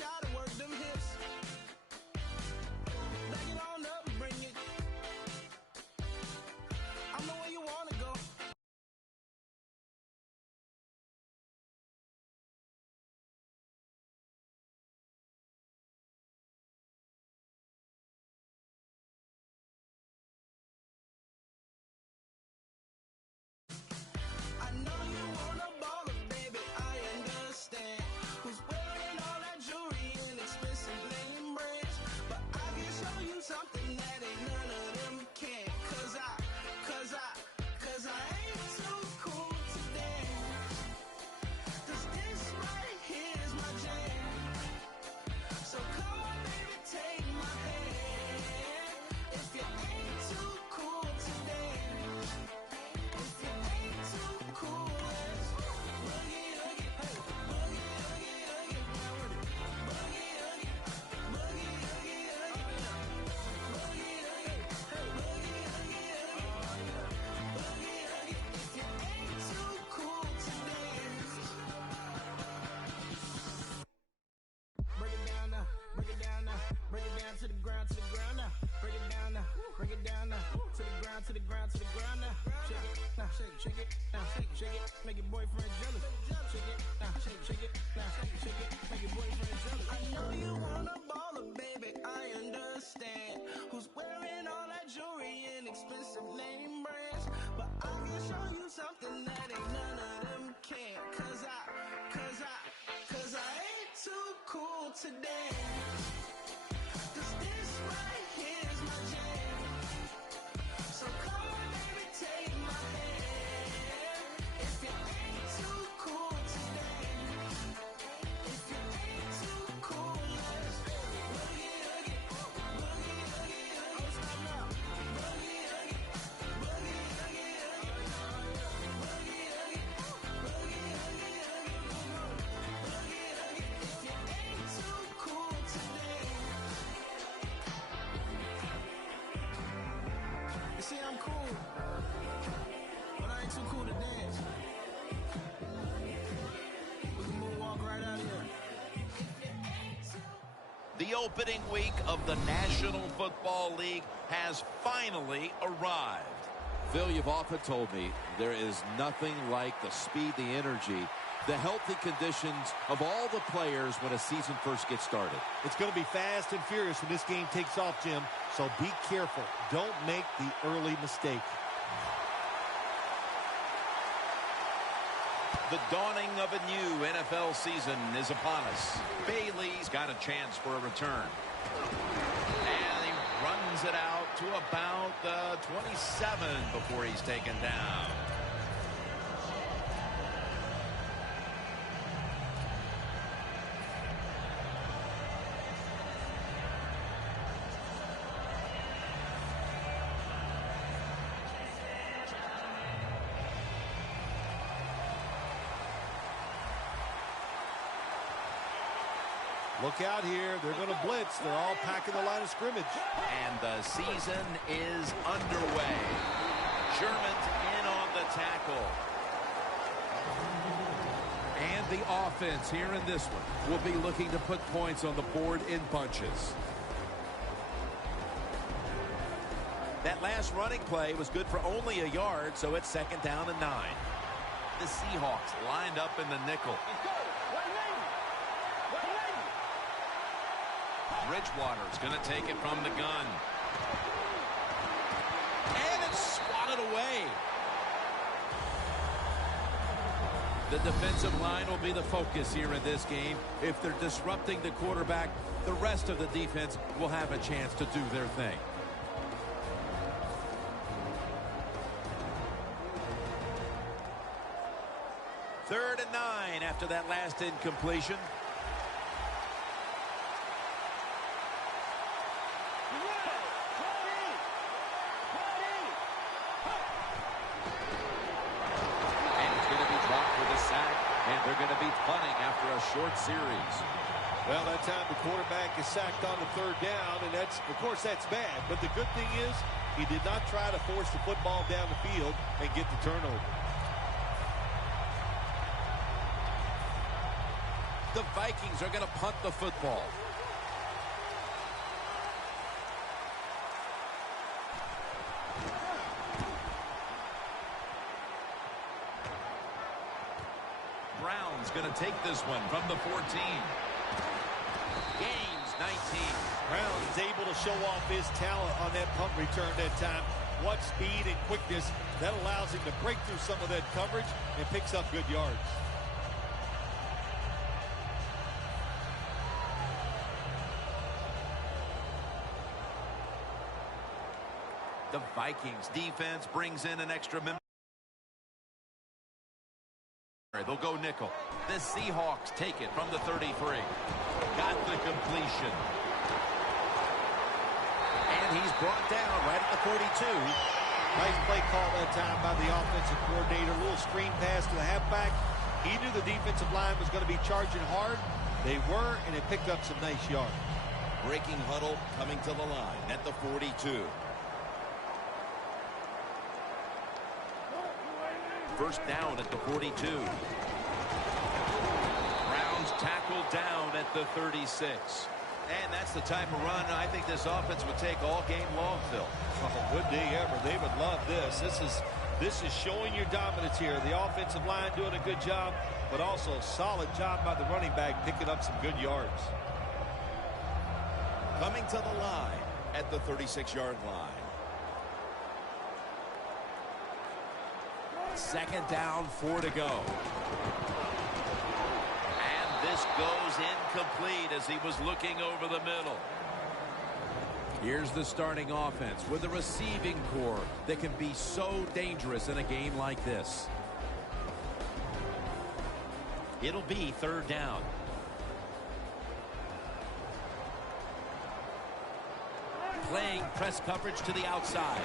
shot and work them hips. Back it on up and bring it. I'm the way you wanna go. I know you wanna ball it, baby, I understand. Who's wearing all that jewelry and expensive name brands? But I can show you something that ain't none of them can. Cause I ain't too cool to dance. Cause this right here is my jam. So come on, baby, take my hand. If you ain't too cool to dance, if you ain't too cool, let's boogie, oogie, hey, boogie, oogie, oogie, boogie, oogie, boogie, oogie, oogie, boogie, oogie, hey, boogie, oogie, oogie, boogie, oogie. If you ain't too cool to dance, break it down now, break it down now, break it down to the ground now, break it down now, break it down now, to the ground, to the ground, to the ground now. Shake it now, shake it now, shake it, make your boyfriend jealous. Shake it now, shake it now, shake it, make your boyfriend jealous. I know you wanna ball it, baby, I understand. Who's wearing all that jewelry and expensive name brands? But I can show you something that ain't none of them can. Cause I ain't too cool to dance. Cause this right here is my jam. So come on, baby, take my hand. If you ain't too cool to dance, if you ain't too cool, let's boogie, oogie, boogie, oogie, oogie. Oh, stop now. Boogie, oogie, boogie, oogie, oogie. Boogie, oogie, boogie, oogie, oogie. Boogie, oogie. If you ain't too cool to dance. You see, I'm cool, but I ain't too cool to dance. We can moonwalk right out here. The opening week of the National Football League has finally arrived. Phil, you've often told me there is nothing like the speed, the energy, the healthy conditions of all the players when a season first gets started. It's going to be fast and furious when this game takes off, Jim. So be careful. Don't make the early mistake. The dawning of a new NFL season is upon us. Bailey's got a chance for a return. And he runs it out to about the 27 before he's taken down. Look out here. They're going to blitz. They're all packing the line of scrimmage. And the season is underway. Sherman's in on the tackle. And the offense here in this one will be looking to put points on the board in bunches. That last running play was good for only a yard, so it's 2nd down and 9. The Seahawks lined up in the nickel. Bridgewater's going to take it from the gun. And it's swatted away. The defensive line will be the focus here in this game. If they're disrupting the quarterback, the rest of the defense will have a chance to do their thing. Third and 9 after that last incompletion. They're going to be punting after a short series. Well, that time the quarterback is sacked on the 3rd down, and of course, that's bad. But the good thing is he did not try to force the football down the field and get the turnover. The Vikings are going to punt the football. Brown's going to take this one from the 14. Gains 19. Brown's able to show off his talent on that punt return that time. What speed and quickness that allows him to break through some of that coverage and picks up good yards. The Vikings defense brings in an extra member. They'll go nickel. The Seahawks take it from the 33. Got the completion. And he's brought down right at the 42. Nice play call that time by the offensive coordinator. A little screen pass to the halfback. He knew the defensive line was going to be charging hard. They were, and they picked up some nice yards. Breaking huddle coming to the line at the 42. First down at the 42. Browns tackled down at the 36. And that's the type of run I think this offense would take all game long, Phil. Oh, would they ever? They would love this. This is showing your dominance here. The offensive line doing a good job, but also a solid job by the running back picking up some good yards. Coming to the line at the 36-yard line. Second down, 4 to go. And this goes incomplete as he was looking over the middle. Here's the starting offense with a receiving core that can be so dangerous in a game like this. It'll be third down. Playing press coverage to the outside.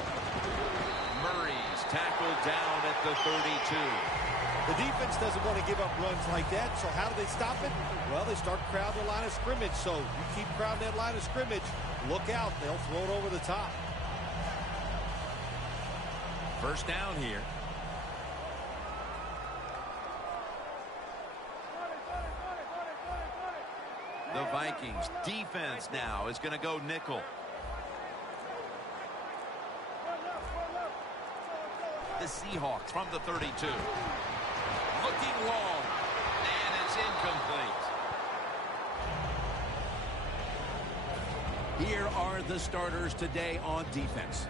Murray's tackled down at the 32. The defense doesn't want to give up runs like that, so how do they stop it? Well, they start crowding the line of scrimmage, so you keep crowding that line of scrimmage, look out, they'll throw it over the top. First down here. The Vikings defense now is going to go nickel. The Seahawks from the 32. Looking long. And it's incomplete. Here are the starters today on defense.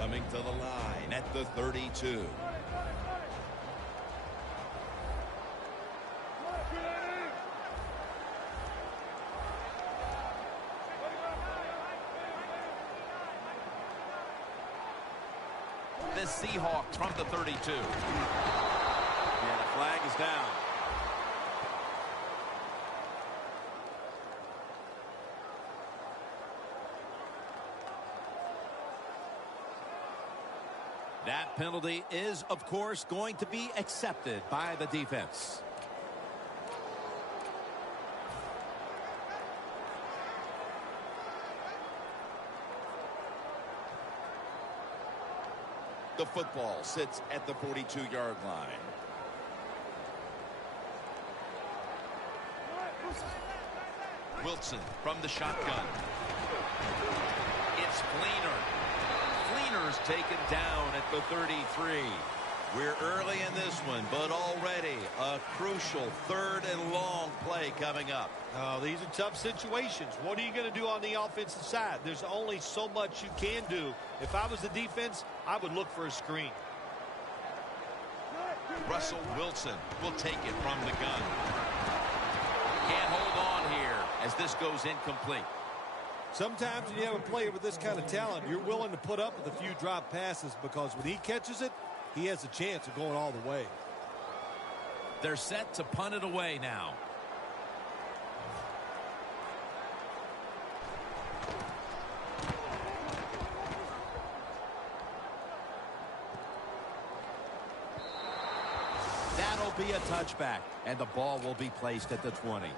Coming to the line at the 32. The Seahawks from the 32. And the flag is down. That penalty is, of course, going to be accepted by the defense. The football sits at the 42-yard line. Wilson from the shotgun. It's Fleener. Fleener's taken down at the 33. We're early in this one, but already a crucial third and long play coming up. Oh, these are tough situations. What are you going to do on the offensive side? There's only so much you can do. If I was the defense, I would look for a screen. Russell Wilson will take it from the gun. Can't hold on here as this goes incomplete. Sometimes when you have a player with this kind of talent, you're willing to put up with a few drop passes because when he catches it, he has a chance of going all the way. They're set to punt it away now. That'll be a touchback, and the ball will be placed at the 20.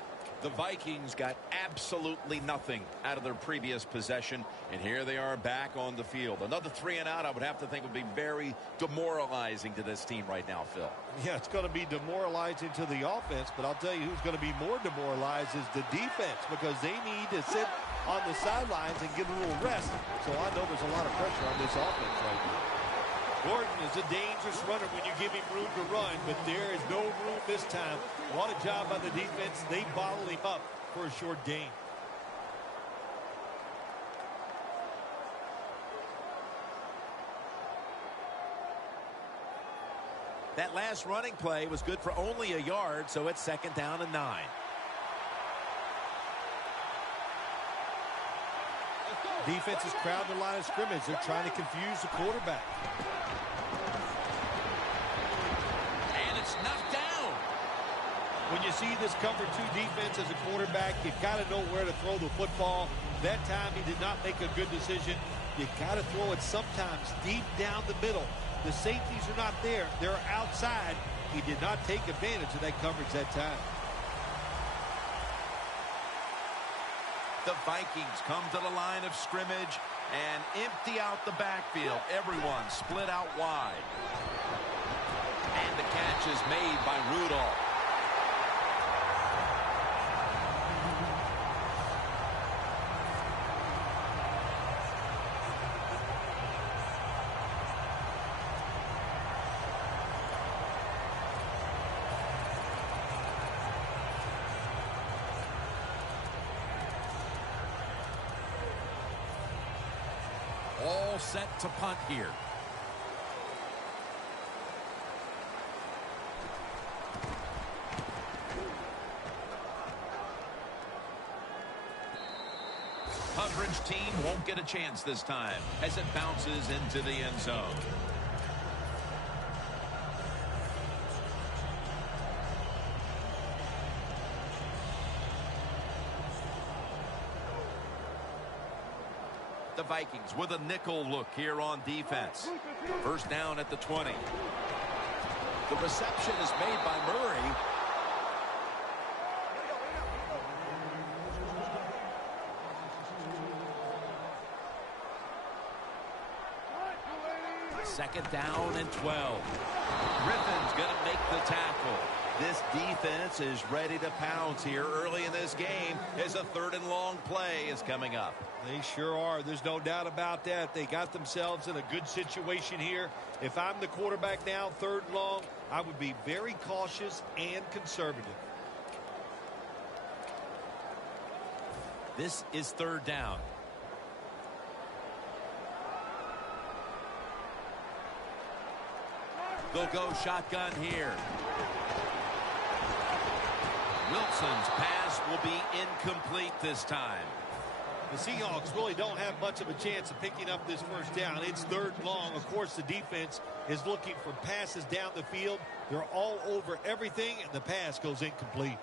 The Vikings got absolutely nothing out of their previous possession, and here they are back on the field. Another 3 and out, I would have to think, would be very demoralizing to this team right now, Phil. Yeah, it's going to be demoralizing to the offense, but I'll tell you who's going to be more demoralized is the defense, because they need to sit on the sidelines and get a little rest. So I know there's a lot of pressure on this offense right now. Gordon is a dangerous runner when you give him room to run, but there is no room this time. What a job by the defense. They bottled him up for a short gain. That last running play was good for only a yard, so it's 2nd down and 9. Defense is crowding the line of scrimmage. They're trying to confuse the quarterback. And it's knocked down. When you see this cover 2 defense as a quarterback, you got to know where to throw the football. That time he did not make a good decision. You got to throw it sometimes deep down the middle. The safeties are not there. They're outside. He did not take advantage of that coverage that time. The Vikings come to the line of scrimmage and empty out the backfield. Everyone split out wide. And the catch is made by Rudolph. All set to punt here. Coverage team won't get a chance this time as it bounces into the end zone. The Vikings with a nickel look here on defense. 1st down at the 20. The reception is made by Murray. Second down and 12. Griffin's going to make the tackle. This defense is ready to pounce here early in this game as a 3rd and long play is coming up. They sure are. There's no doubt about that. They got themselves in a good situation here. If I'm the quarterback now, 3rd and long, I would be very cautious and conservative. This is 3rd down. They'll go shotgun here. Wilson's pass will be incomplete this time. The Seahawks really don't have much of a chance of picking up this 1st down. It's 3rd and long. Of course, the defense is looking for passes down the field. They're all over everything, and the pass goes incomplete.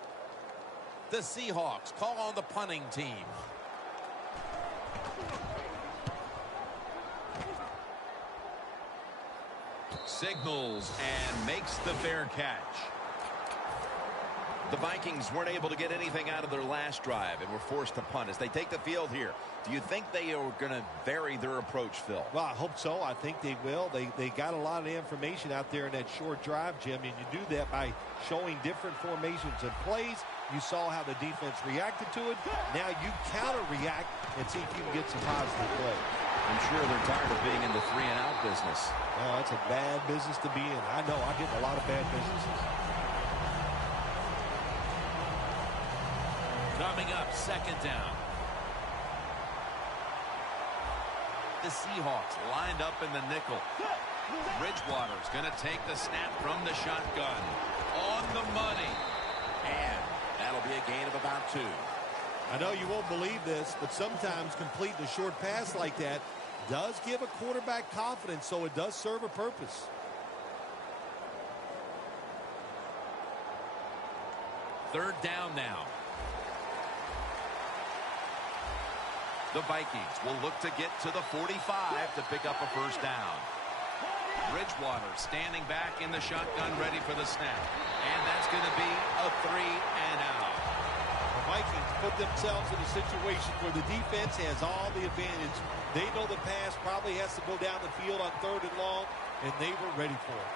The Seahawks call on the punting team. Signals and makes the fair catch. The Vikings weren't able to get anything out of their last drive and were forced to punt as they take the field here. Do you think they are going to vary their approach, Phil? Well, I hope so. I think they will. They got a lot of information out there in that short drive, Jim, and you do that by showing different formations and plays. You saw how the defense reacted to it. Now you counter-react and see if you can get some positive play. I'm sure they're tired of being in the 3-and-out business. Oh, that's a bad business to be in. I know. I get in a lot of bad businesses. Coming up, 2nd down. The Seahawks lined up in the nickel. Bridgewater's going to take the snap from the shotgun. On the money. And that'll be a gain of about 2. I know you won't believe this, but sometimes completing a short pass like that does give a quarterback confidence, so it does serve a purpose. Third down now. The Vikings will look to get to the 45 to pick up a 1st down. Bridgewater standing back in the shotgun ready for the snap. And that's going to be a 3-and-out. The Vikings put themselves in a situation where the defense has all the advantage. They know the pass probably has to go down the field on 3rd and long, and they were ready for it.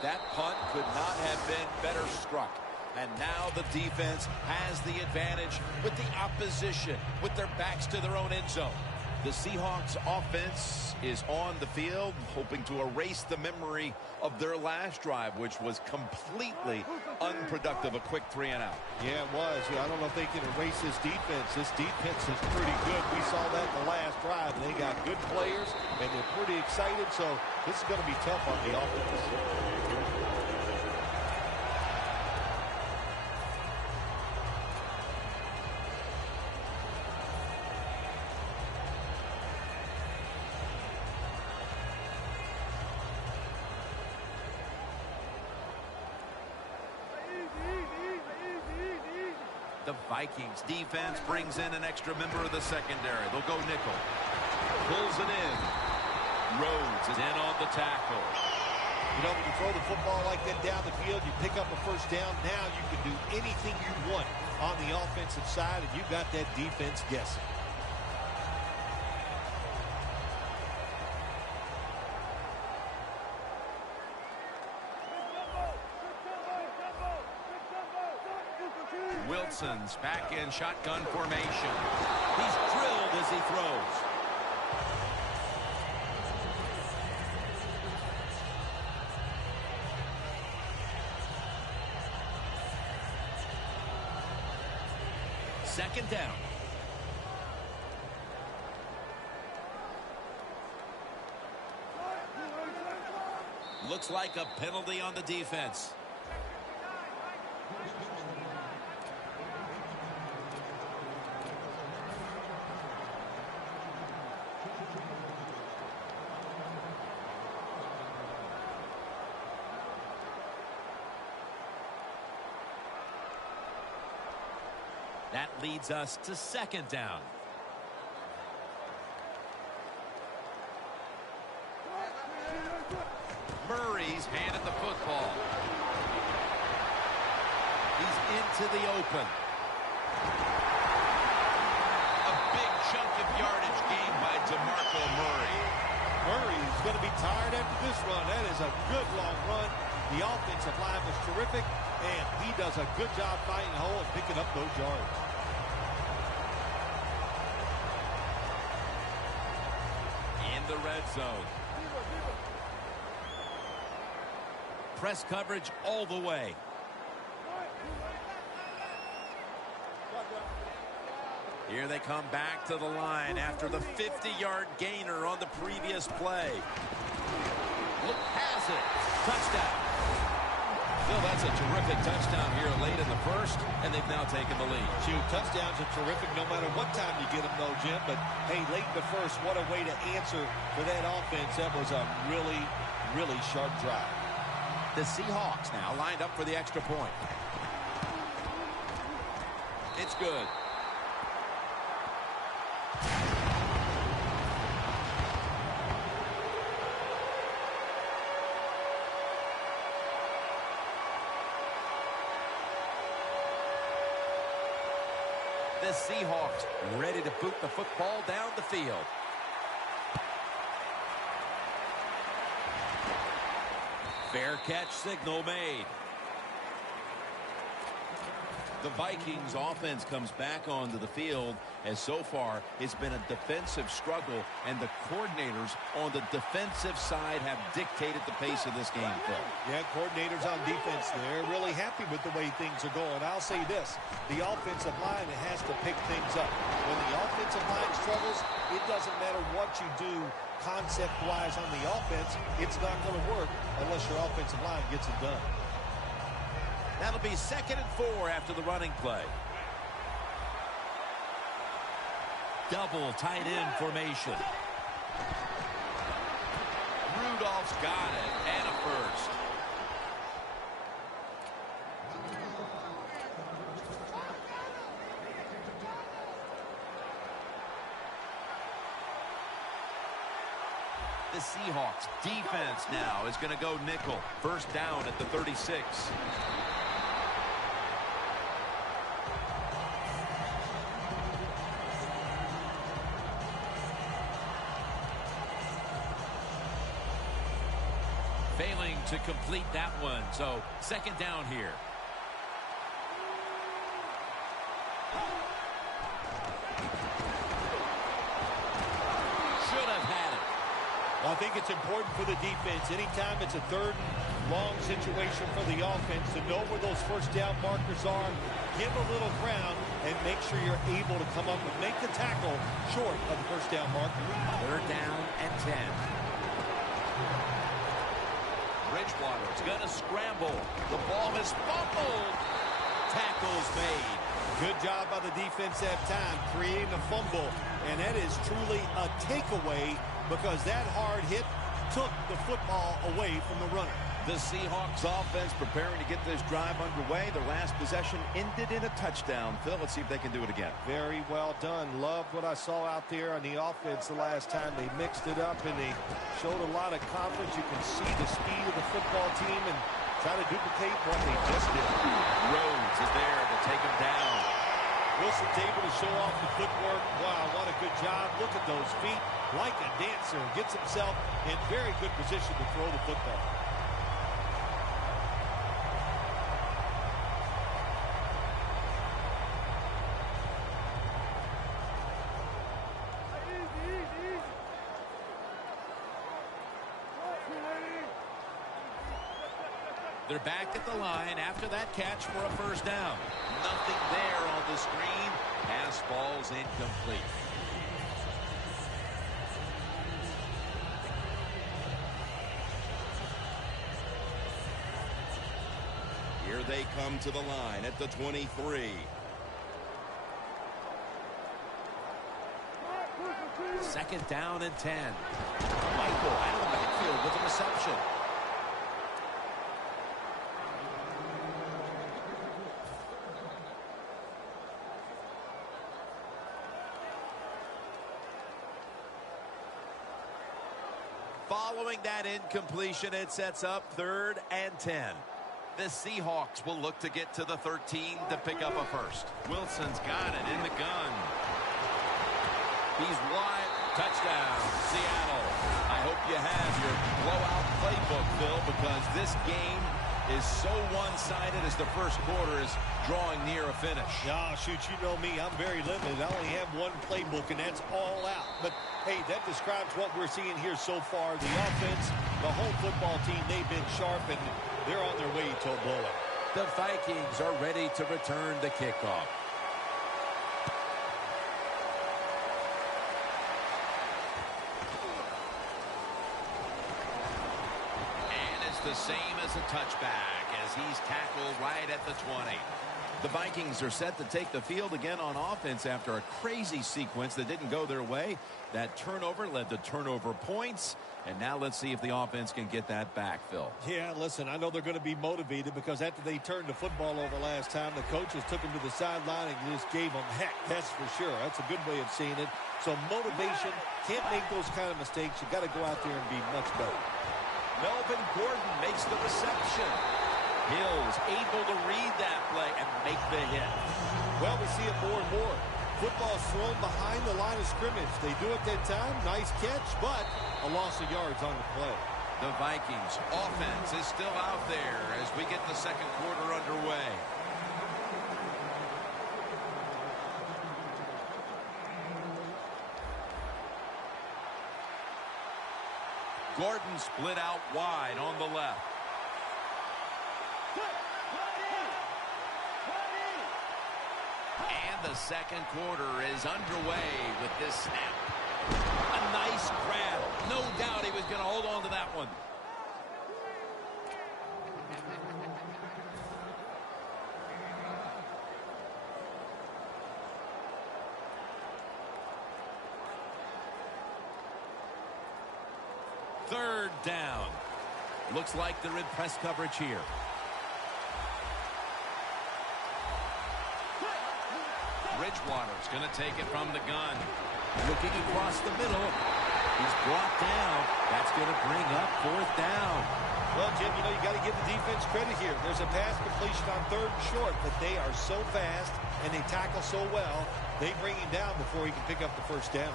That punt could not have been better struck. And now the defense has the advantage with the opposition, with their backs to their own end zone. The Seahawks offense is on the field, hoping to erase the memory of their last drive, which was completely unproductive, a quick 3 and out. Yeah, it was. I don't know if they can erase this defense. This defense is pretty good. We saw that the last drive. They got good players, and they're pretty excited, so this is going to be tough on the offense. The Vikings defense brings in an extra member of the secondary. They'll go nickel. Pulls it in. Rhodes is in on the tackle. You know, when you throw the football like that down the field, you pick up a first down. Now you can do anything you want on the offensive side, and you got that defense guessing. Wilson's back in shotgun formation. He's drilled as he throws. Second down. Looks like a penalty on the defense. That leads us to second down. Murray's handed the football. He's into the open. A big chunk of yardage gained by DeMarco Murray. Murray is going to be tired after this run. That is a good long run. The offensive line was terrific, and he does a good job fighting the hole and picking up those yards. In the red zone. Press coverage all the way. Here they come back to the line after the 50-yard gainer on the previous play. Look, has it. Touchdown. Bill, that's a terrific touchdown here late in the first, and they've now taken the lead. Shoot, touchdowns are terrific no matter what time you get them, though, Jim. But, hey, late in the first, what a way to answer for that offense. That was a really, really sharp drive. The Seahawks now lined up for the extra point. It's good. The Seahawks ready to boot the football down the field. Fair catch signal made. The Vikings offense comes back onto the field as so far it's been a defensive struggle, and the coordinators on the defensive side have dictated the pace of this game, Phil. Yeah, coordinators on defense, they're really happy with the way things are going. I'll say this, the offensive line has to pick things up. When the offensive line struggles, it doesn't matter what you do concept-wise on the offense, it's not going to work unless your offensive line gets it done. That'll be 2nd and 4 after the running play. Double tight end formation. Rudolph's got it, and a first. The Seahawks defense now is going to go nickel. First down at the 36. Failing to complete that one, so second down here. Should have had it. Well, I think it's important for the defense. Anytime it's a third and long situation for the offense to know where those first down markers are, give a little ground, and make sure you're able to come up and make the tackle short of the first down marker. Third down and 10. Bridgewater's going to scramble. The ball is fumbled. Tackles made. Good job by the defense that time, creating a fumble. And that is truly a takeaway because that hard hit took the football away from the runner. The Seahawks offense preparing to get this drive underway. Their last possession ended in a touchdown. Phil, let's see if they can do it again. Very well done. Loved what I saw out there on the offense the last time. They mixed it up and they showed a lot of confidence. You can see the speed of the football team and try to duplicate what they just did. Rhodes is there to take him down. Wilson's able to show off the footwork. Wow, what a good job. Look at those feet. Like a dancer. Gets himself in very good position to throw the football. They're back at the line after that catch for a first down. Nothing there on the screen. Pass ball's incomplete. Here they come to the line at the 23. Second down and 10. Michael out of the backfield with a reception. Following that incompletion, it sets up 3rd and 10. The Seahawks will look to get to the 13 to pick up a first. Wilson's got it in the gun. He's wide. Touchdown, Seattle. I hope you have your blowout playbook, Phil, because this game is so one-sided as the first quarter is drawing near a finish. Yeah, shoot, you know me. I'm very limited. I only have one playbook, and that's all out. But, hey, that describes what we're seeing here so far. The offense, the whole football team, they've been sharp, and they're on their way to a blowout. The Vikings are ready to return the kickoff. The same as a touchback as he's tackled right at the 20. The Vikings are set to take the field again on offense after a crazy sequence that didn't go their way. That turnover led to turnover points. And now let's see if the offense can get that back, Phil. Yeah, listen, I know they're going to be motivated because after they turned the football over last time, the coaches took them to the sideline and just gave them heck. That's for sure. That's a good way of seeing it. So motivation, can't make those kind of mistakes. You got to go out there and be much better. Melvin Gordon makes the reception. Hill's able to read that play and make the hit. Well, we see it more and more. Football's thrown behind the line of scrimmage. They do it that time. Nice catch, but a loss of yards on the play. The Vikings offense is still out there as we get the second quarter underway. Gordon split out wide on the left. And the second quarter is underway with this snap. A nice grab. No doubt he was going to hold on to that one. Third down. Looks like they're in press coverage here. Bridgewater's going to take it from the gun. Looking across the middle. He's brought down. That's going to bring up fourth down. Well, Jim, you know, you got to give the defense credit here. There's a pass completion on 3rd and short, but they are so fast and they tackle so well, they bring him down before he can pick up the first down.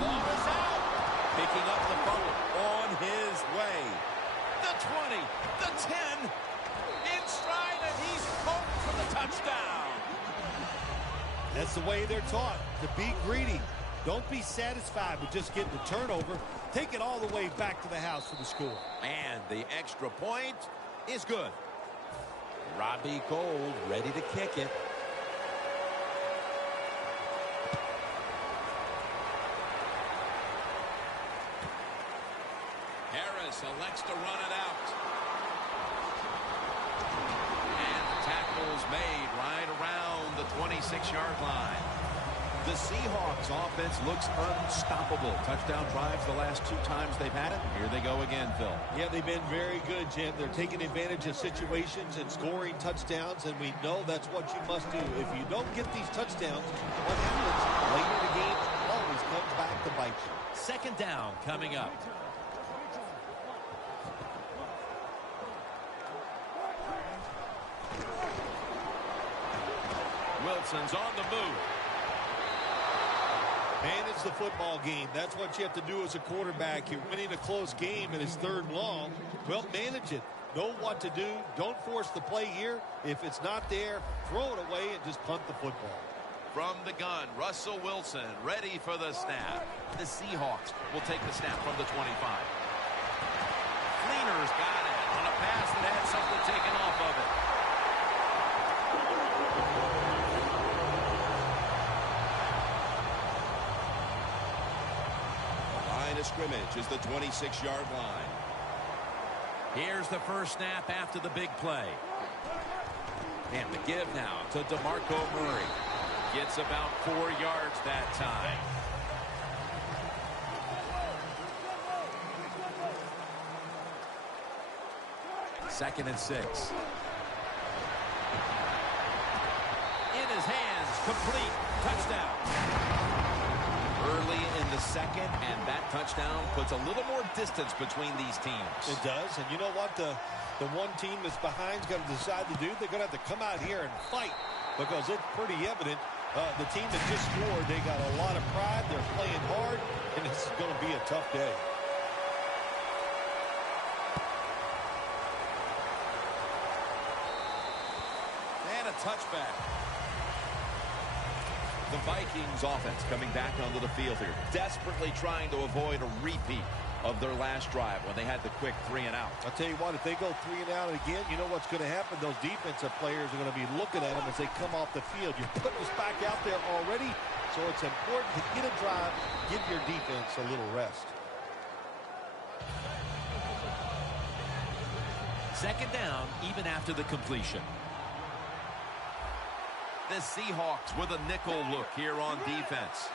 Ball is out. Picking up the fumble on his way. The 20, the 10, in stride, and he's home for the touchdown. That's the way they're taught, to be greedy. Don't be satisfied with just getting the turnover. Take it all the way back to the house for the score. And the extra point is good. Robbie Gould ready to kick it. Harris elects to run it out. And the tackle's made right around the 26-yard line. The Seahawks offense looks unstoppable. Touchdown drives the last 2 times they've had it. Here they go again, Phil. Yeah, they've been very good, Jim. They're taking advantage of situations and scoring touchdowns, and we know that's what you must do. If you don't get these touchdowns, what happens later in the game always comes back to bite you. Second down coming up. Wilson's on the move. Manage the football game. That's what you have to do as a quarterback. You're winning a close game and it's 3rd and long. Well, manage it. Know what to do. Don't force the play here. If it's not there, throw it away and just punt the football. From the gun, Russell Wilson ready for the snap. The Seahawks will take the snap from the 25. Fleener's got it on a pass that had something taken off of it. Scrimmage is the 26-yard line. Here's the first snap after the big play. And the give now to DeMarco Murray. Gets about 4 yards that time. Second and 6. In his hands, complete, touchdown. Early in the second, and that touchdown puts a little more distance between these teams. It does, and you know what? The one team that's behind is going to decide to do. They're going to have to come out here and fight because it's pretty evident. The team that just scored, they got a lot of pride. They're playing hard, and this is going to be a tough day. And a touchback. The Vikings offense coming back onto the field here, desperately trying to avoid a repeat of their last drive when they had the quick 3 and out. I'll tell you what, if they go 3 and out again, you know what's going to happen? Those defensive players are going to be looking at them as they come off the field. You're putting us back out there already, so it's important to get a drive, give your defense a little rest. Second down, even after the completion. The Seahawks with a nickel look here on defense.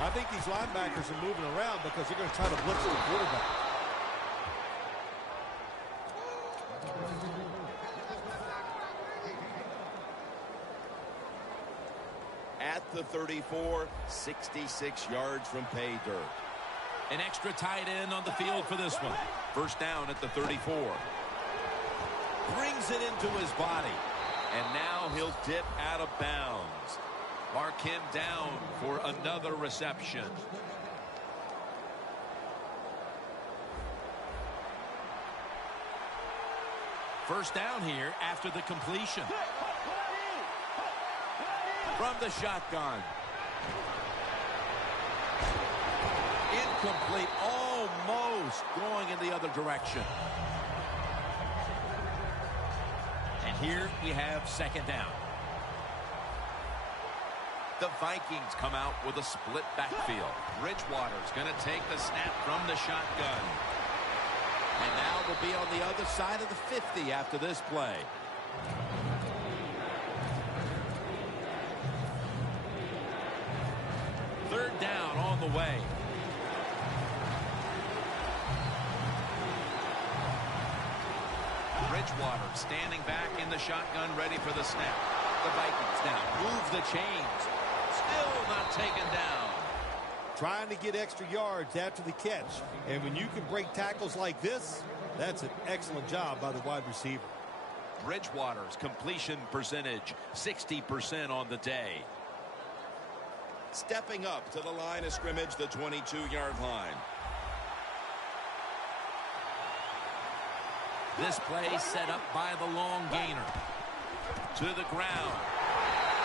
I think these linebackers are moving around because they're going to try to blitz the quarterback. At the 34, 66 yards from pay dirt. An extra tight end on the field for this one. First down at the 34. Brings it into his body. And now he'll dip out of bounds. Mark him down for another reception. First down here after the completion. From the shotgun. Incomplete. Almost going in the other direction. And here we have second down. The Vikings come out with a split backfield. Bridgewater's going to take the snap from the shotgun. And now they'll be on the other side of the 50 after this play. Third down on the way. Bridgewater standing back in the shotgun, ready for the snap. The Vikings now move the chains. Still not taken down. Trying to get extra yards after the catch. And when you can break tackles like this, that's an excellent job by the wide receiver. Bridgewater's completion percentage, 60% on the day. Stepping up to the line of scrimmage, the 22-yard line. This play set up by the long gainer. To the ground.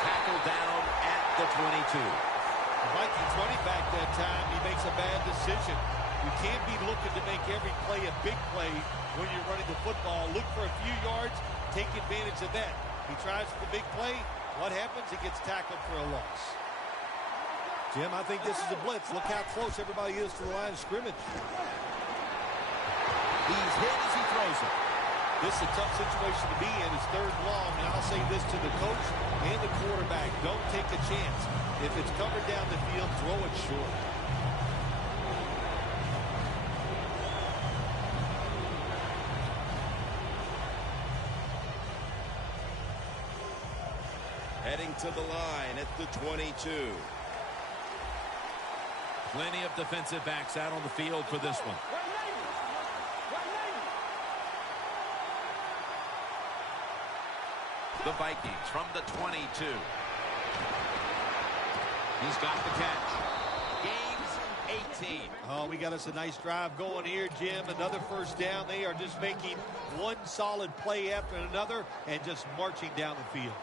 Tackled down at the 22. The Vikings running back that time, he makes a bad decision. You can't be looking to make every play a big play when you're running the football. Look for a few yards, take advantage of that. He tries for the big play. What happens? He gets tackled for a loss. Jim, I think this is a blitz. Look how close everybody is to the line of scrimmage. He's hit as he throws it. This is a tough situation to be in. It's third and long, and I'll say this to the coach and the quarterback. Don't take a chance. If it's covered down the field, throw it short. Heading to the line at the 22. Plenty of defensive backs out on the field for this one. The Vikings from the 22. He's got the catch. Gains 18. Oh, we got us a nice drive going here, Jim. Another first down. They are just making one solid play after another and just marching down the field.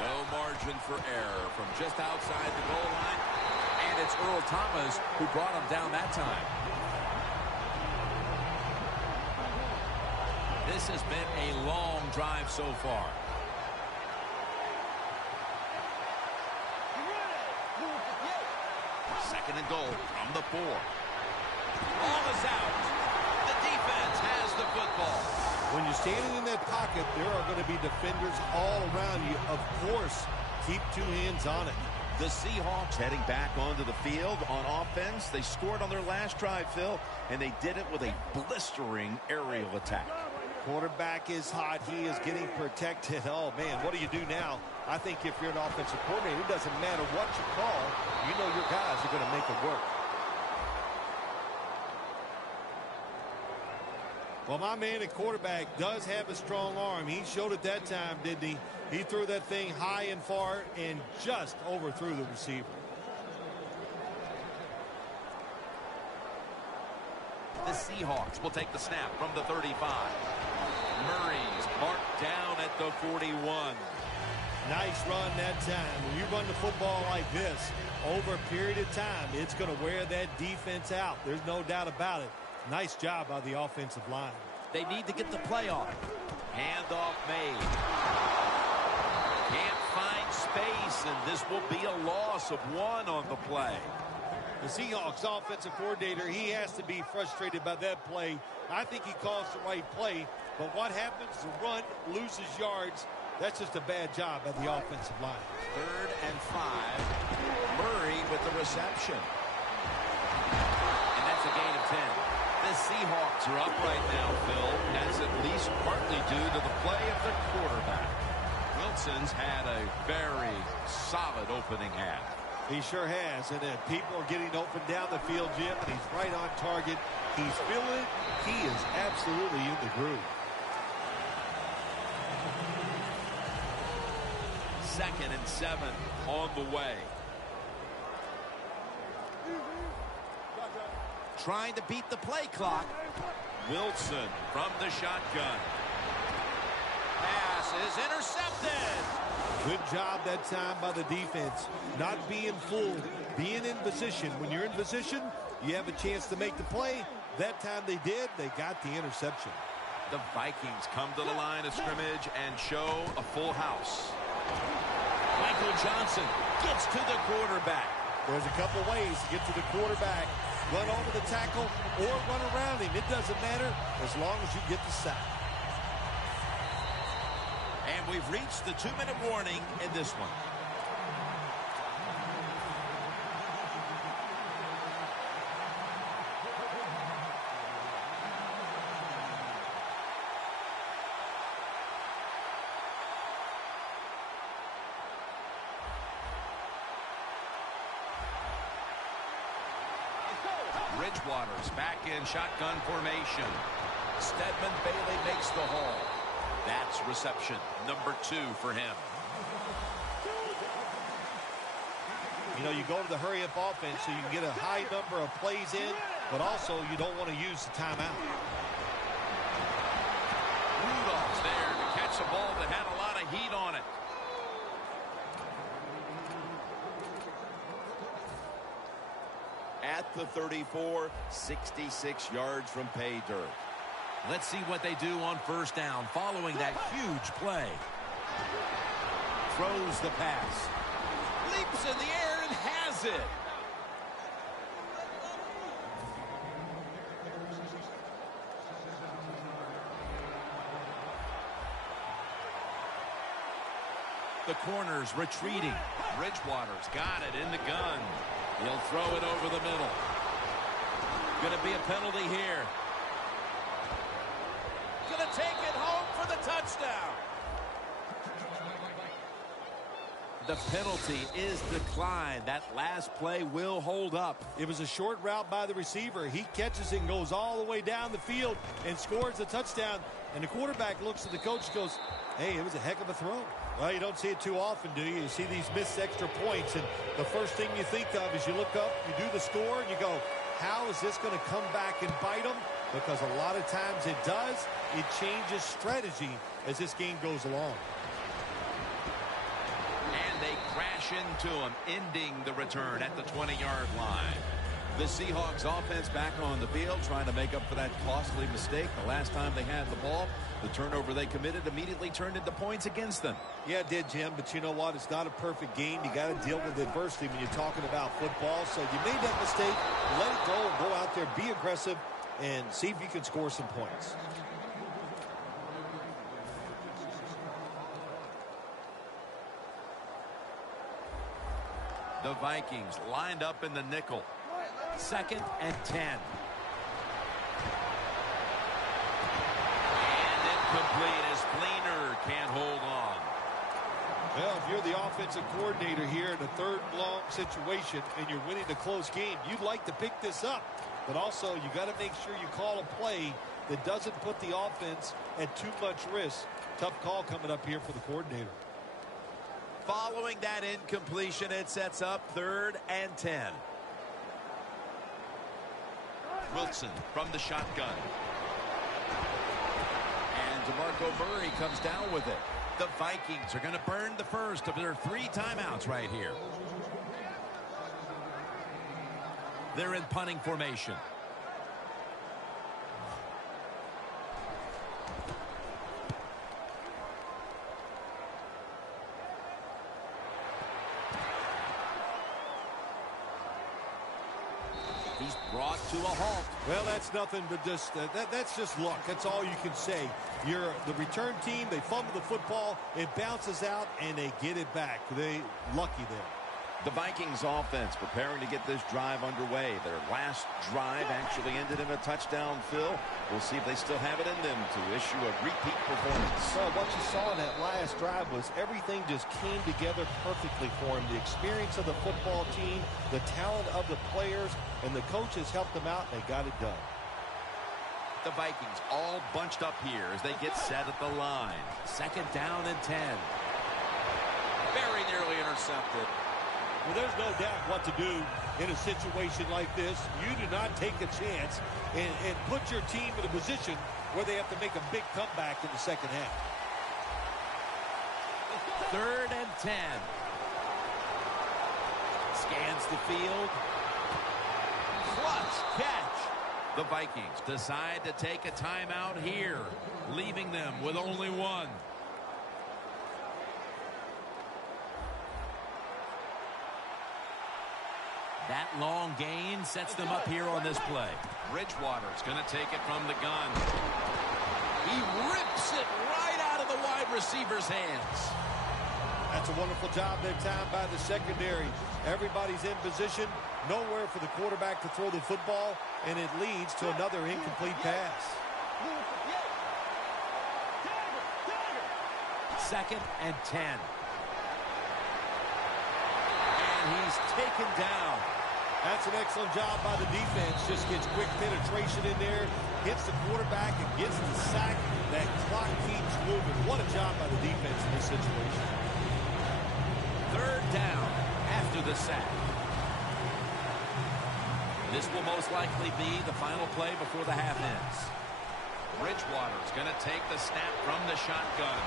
No margin for error from just outside the goal line. And it's Earl Thomas who brought him down that time. This has been a long drive so far. Second and goal from the 4. Ball is out. The defense has the football. When you're standing in that pocket, there are going to be defenders all around you. Of course, keep two hands on it. The Seahawks heading back onto the field on offense. They scored on their last drive, Phil, and they did it with a blistering aerial attack. Quarterback is hot. He is getting protected. Oh, man, what do you do now? I think if you're an offensive coordinator, it doesn't matter what you call. You know your guys are going to make it work. Well, my man at quarterback does have a strong arm. He showed it that time, didn't he? He threw that thing high and far and just overthrew the receiver. The Seahawks will take the snap from the 35. Murray's marked down at the 41. Nice run that time. When you run the football like this, over a period of time, it's going to wear that defense out. There's no doubt about it. Nice job by the offensive line. They need to get the play off. Handoff made. Can't find space, and this will be a loss of 1 on the play. The Seahawks offensive coordinator, he has to be frustrated by that play. I think he calls the right play, but what happens? The run loses yards. That's just a bad job by the offensive line. 3rd and 5. Murray with the reception. And that's a gain of 10. The Seahawks are up right now, Phil. That's at least partly due to the play of the quarterback. Wilson's had a very solid opening half. He sure has, and people are getting open down the field, Jim, and he's right on target. He's feeling it. He is absolutely in the groove. 2nd and 7 on the way. Trying to beat the play clock. Wilson from the shotgun. Pass is intercepted. Good job that time by the defense. Not being fooled, being in position. When you're in position, you have a chance to make the play. That time they did. They got the interception. The Vikings come to the line of scrimmage and show a full house. Michael Johnson gets to the quarterback. There's a couple ways to get to the quarterback. Run over the tackle or run around him. It doesn't matter as long as you get the sack. And we've reached the 2-minute warning in this one. Bridgewater's back in shotgun formation. Stedman Bailey makes the haul. That's reception number 2 for him. You know, you go to the hurry-up offense so you can get a high number of plays in, but also you don't want to use the timeout. Rudolph's there to catch a ball that had a lot of heat on it. At the 34, 66 yards from pay dirt. Let's see what they do on first down following that huge play. Throws the pass. Leaps in the air and has it. The corner's retreating. Bridgewater's got it in the gun. He'll throw it over the middle. Going to be a penalty here. Going to take it home for the touchdown. The penalty is declined. That last play will hold up. It was a short route by the receiver. He catches it and goes all the way down the field and scores a touchdown. And the quarterback looks at the coach and goes, hey, it was a heck of a throw. Well, you don't see it too often, do you? You see these missed extra points, and the first thing you think of is you look up, you do the score, and you go, how is this going to come back and bite them? Because a lot of times it does. It changes strategy as this game goes along. And they crash into him, ending the return at the 20-yard line. The Seahawks offense back on the field trying to make up for that costly mistake. The last time they had the ball, the turnover they committed immediately turned into points against them. Yeah, it did, Jim, but you know what? It's not a perfect game. You got to deal with adversity when you're talking about football. So you made that mistake, let it go, and go out there, be aggressive, and see if you can score some points. The Vikings lined up in the nickel. 2nd and 10. And incomplete as Fleener can't hold on. Well, if you're the offensive coordinator here in a third and long situation and you're winning a close game, you'd like to pick this up. But also, you got to make sure you call a play that doesn't put the offense at too much risk. Tough call coming up here for the coordinator. Following that incompletion, it sets up 3rd and 10. Wilson from the shotgun. And DeMarco Murray comes down with it. The Vikings are going to burn the first of their 3 timeouts right here. They're in punting formation. He's brought to a halt. Well, that's nothing but just that's just luck. That's all you can say. You're the return team. They fumble the football. It bounces out, and they get it back. They lucky there. The Vikings offense preparing to get this drive underway. Their last drive actually ended in a touchdown, Phil. We'll see if they still have it in them to issue a repeat performance. Well, what you saw in that last drive was everything just came together perfectly for him. The experience of the football team, the talent of the players, and the coaches helped them out, and they got it done. The Vikings all bunched up here as they get set at the line. 2nd down and 10. Very nearly intercepted. Well, there's no doubt what to do in a situation like this. You do not take a chance and put your team in a position where they have to make a big comeback in the second half. 3rd and 10. Scans the field. Clutch catch. The Vikings decide to take a timeout here, leaving them with only 1. That long gain sets them up here on this play. Bridgewater's going to take it from the gun. He rips it right out of the wide receiver's hands. That's a wonderful job that time by the secondary. Everybody's in position. Nowhere for the quarterback to throw the football, and it leads to another incomplete pass. 2nd and 10. And he's taken down. That's an excellent job by the defense. Just gets quick penetration in there, hits the quarterback, and gets the sack. That clock keeps moving. What a job by the defense in this situation. Third down after the sack. This will most likely be the final play before the half ends. Bridgewater's going to take the snap from the shotgun.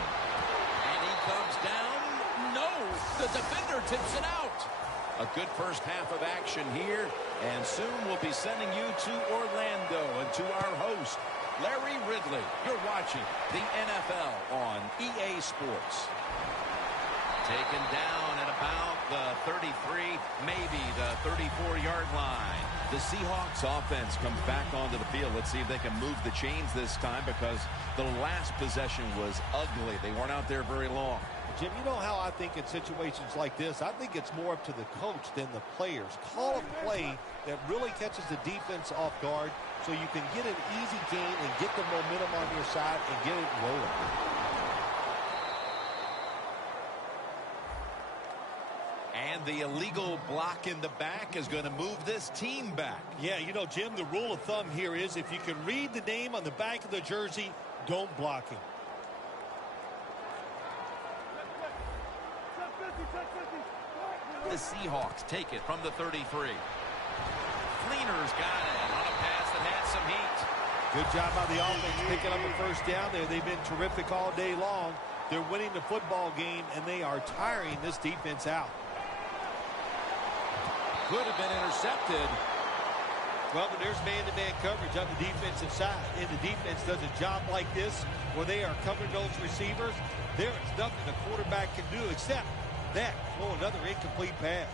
And he comes down. No, the defender tips it out. A good first half of action here, and soon we'll be sending you to Orlando and to our host, Larry Ridley. You're watching the NFL on EA Sports. Taken down at about the 33, maybe the 34-yard line. The Seahawks offense comes back onto the field. Let's see if they can move the chains this time, because the last possession was ugly. They weren't out there very long. Jim, you know how I think in situations like this, I think it's more up to the coach than the players. Call a play that really catches the defense off guard so you can get an easy gain and get the momentum on your side and get it rolling. And the illegal block in the back is going to move this team back. Yeah, you know, Jim, the rule of thumb here is if you can read the name on the back of the jersey, don't block him. The Seahawks take it from the 33. Cleaner's got it on a pass that had some heat. Good job by the offense picking up a first down there. They've been terrific all day long. They're winning the football game, and they are tiring this defense out. Could have been intercepted. Well, but there's man-to-man coverage on the defensive side, and the defense does a job like this where they are covering those receivers. There is nothing the quarterback can do except that. Oh, another incomplete pass.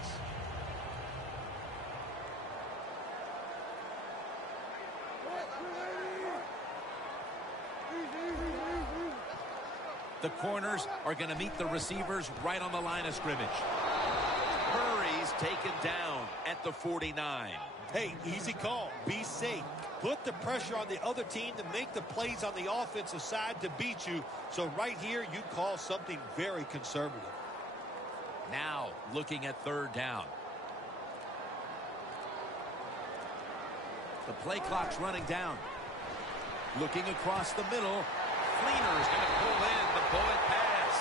The corners are going to meet the receivers right on the line of scrimmage. Murray's taken down at the 49. Hey, easy call. Be safe. Put the pressure on the other team to make the plays on the offensive side to beat you. So right here, you call something very conservative. Now looking at third down. The play clock's running down. Looking across the middle. Cleaner's going to pull in the bullet pass.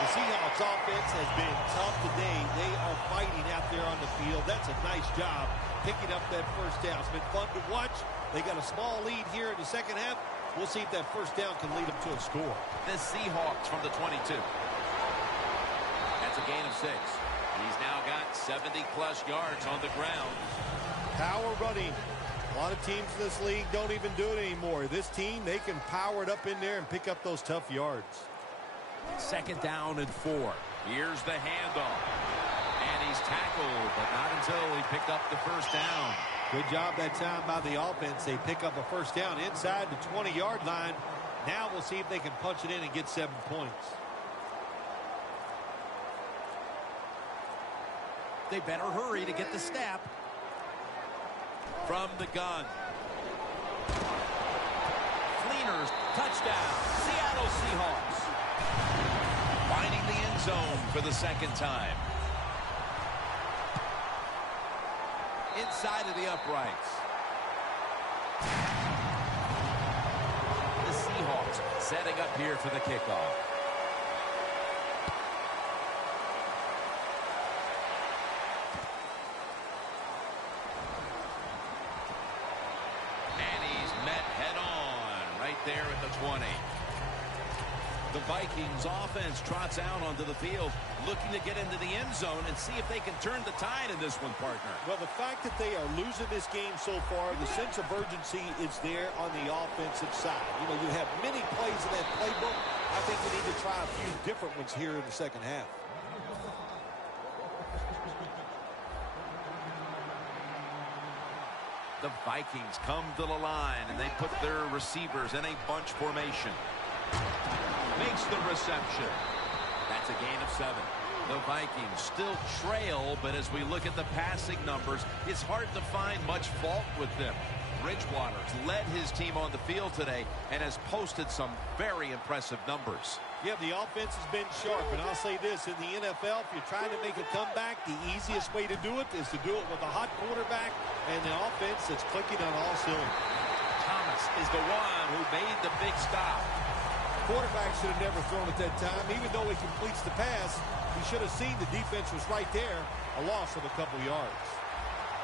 The Seahawks offense has been tough today. They are fighting out there on the field. That's a nice job picking up that first down. It's been fun to watch. They got a small lead here in the second half. We'll see if that first down can lead them to a score. The Seahawks from the 22. That's a gain of 6. He's now got 70-plus yards on the ground. Power running. A lot of teams in this league don't even do it anymore. This team, they can power it up in there and pick up those tough yards. Second down and 4. Here's the handoff. And he's tackled, but not until he picked up the first down. Good job that time by the offense. They pick up a first down inside the 20-yard line. Now we'll see if they can punch it in and get 7 points. They better hurry to get the snap. From the gun. Cleaners, touchdown. Seattle Seahawks. Finding the end zone for the second time. Inside of the uprights. The Seahawks setting up here for the kickoff. There at the 20. The Vikings offense trots out onto the field, looking to get into the end zone and see if they can turn the tide in this one, partner. Well, the fact that they are losing this game so far, the sense of urgency is there on the offensive side. You know, you have many plays in that playbook. I think we need to try a few different ones here in the second half. The Vikings come to the line, and they put their receivers in a bunch formation. Makes the reception. That's a gain of 7. The Vikings still trail, but as we look at the passing numbers, it's hard to find much fault with them. Bridgewater's led his team on the field today and has posted some very impressive numbers. Yeah, the offense has been sharp, and I'll say this, in the NFL, if you're trying to make a comeback, the easiest way to do it is to do it with a hot quarterback and the offense that's clicking on all cylinders. Thomas is the one who made the big stop. Quarterback should have never thrown at that time. Even though he completes the pass, he should have seen the defense was right there, a loss of a couple yards.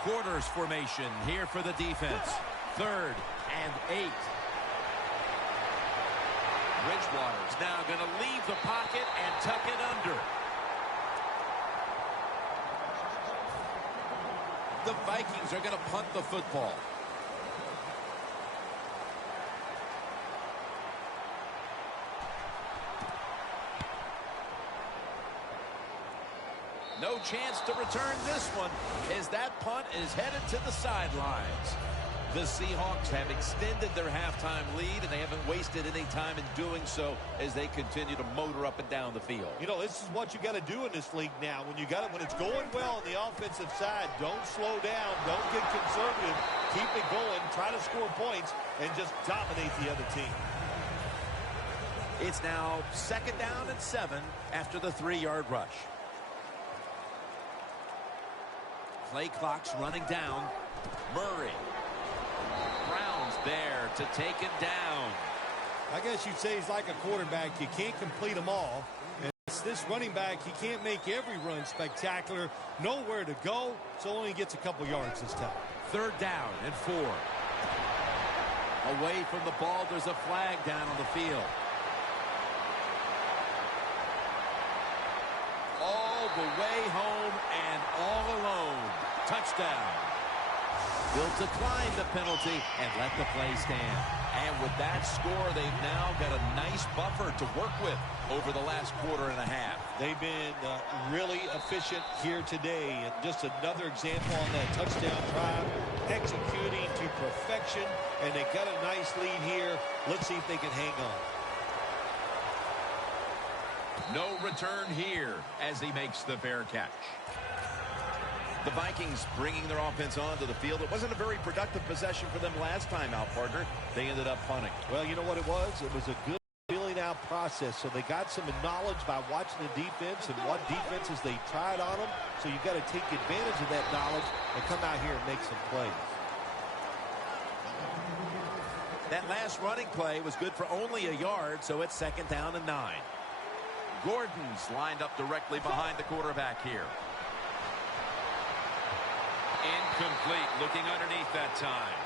Quarters formation here for the defense. 3rd and 8. Bridgewater's now going to leave the pocket and tuck it under. The Vikings are going to punt the football. No chance to return this one as that punt is headed to the sidelines. The Seahawks have extended their halftime lead, and they haven't wasted any time in doing so as they continue to motor up and down the field. You know, this is what you got to do in this league now. When it's going well on the offensive side, don't slow down, don't get conservative, keep it going, try to score points, and just dominate the other team. It's now 2nd down and 7 after the 3-yard rush. Play clock's running down. Murray. Brown's there to take him down. I guess you'd say he's like a quarterback. You can't complete them all. And this running back, he can't make every run spectacular. Nowhere to go, so only gets a couple yards this time. 3rd down and 4. Away from the ball, there's a flag down on the field. All the way home and all alone. Touchdown. They'll decline the penalty and let the play stand. And with that score, they've now got a nice buffer to work with over the last quarter and a half. They've been really efficient here today. And just another example on that touchdown drive, executing to perfection. And they got a nice lead here. Let's see if they can hang on. No return here as he makes the fair catch. The Vikings bringing their offense onto the field. It wasn't a very productive possession for them last time out, partner. They ended up punting. Well, you know what it was? It was a good feeling out process. So they got some knowledge by watching the defense and what defenses they tried on them. So you've got to take advantage of that knowledge and come out here and make some plays. That last running play was good for only a yard, so it's 2nd down and 9. Gordon's lined up directly behind the quarterback here. Incomplete, looking underneath that time.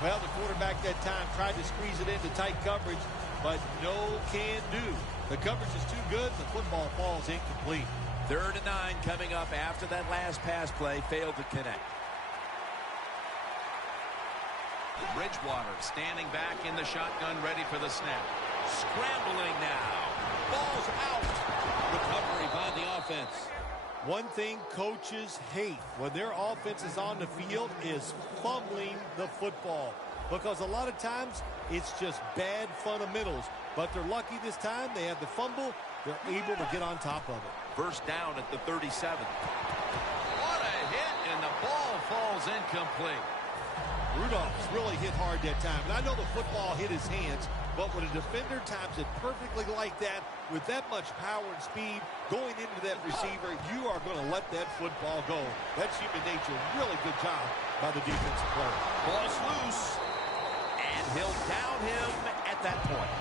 Well, the quarterback that time tried to squeeze it into tight coverage, but no can do. The coverage is too good. The football falls incomplete. 3rd and 9 coming up after that last pass play failed to connect. Bridgewater standing back in the shotgun, ready for the snap. Scrambling now. Ball's out. Recovery by the offense. One thing coaches hate when their offense is on the field is fumbling the football. Because a lot of times it's just bad fundamentals. But they're lucky this time. They have the fumble. They're able to get on top of it. 1st down at the 37. What a hit, and the ball falls incomplete. Rudolph's really hit hard that time. And I know the football hit his hands, but when a defender times it perfectly like that, with that much power and speed going into that receiver, you are going to let that football go. That's human nature. Really good job by the defensive player. Ball's loose, and he'll down him at that point.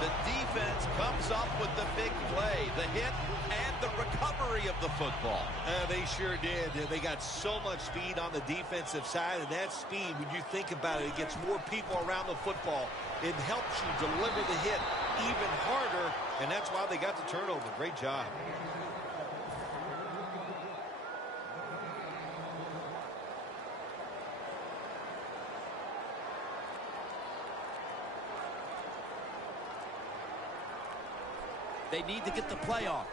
The defense comes up with the big play, the hit, and the recovery of the football. They sure did. They got so much speed on the defensive side, and that speed, when you think about it, it gets more people around the football. It helps you deliver the hit even harder, and that's why they got the turnover. Great job. They need to get the play off.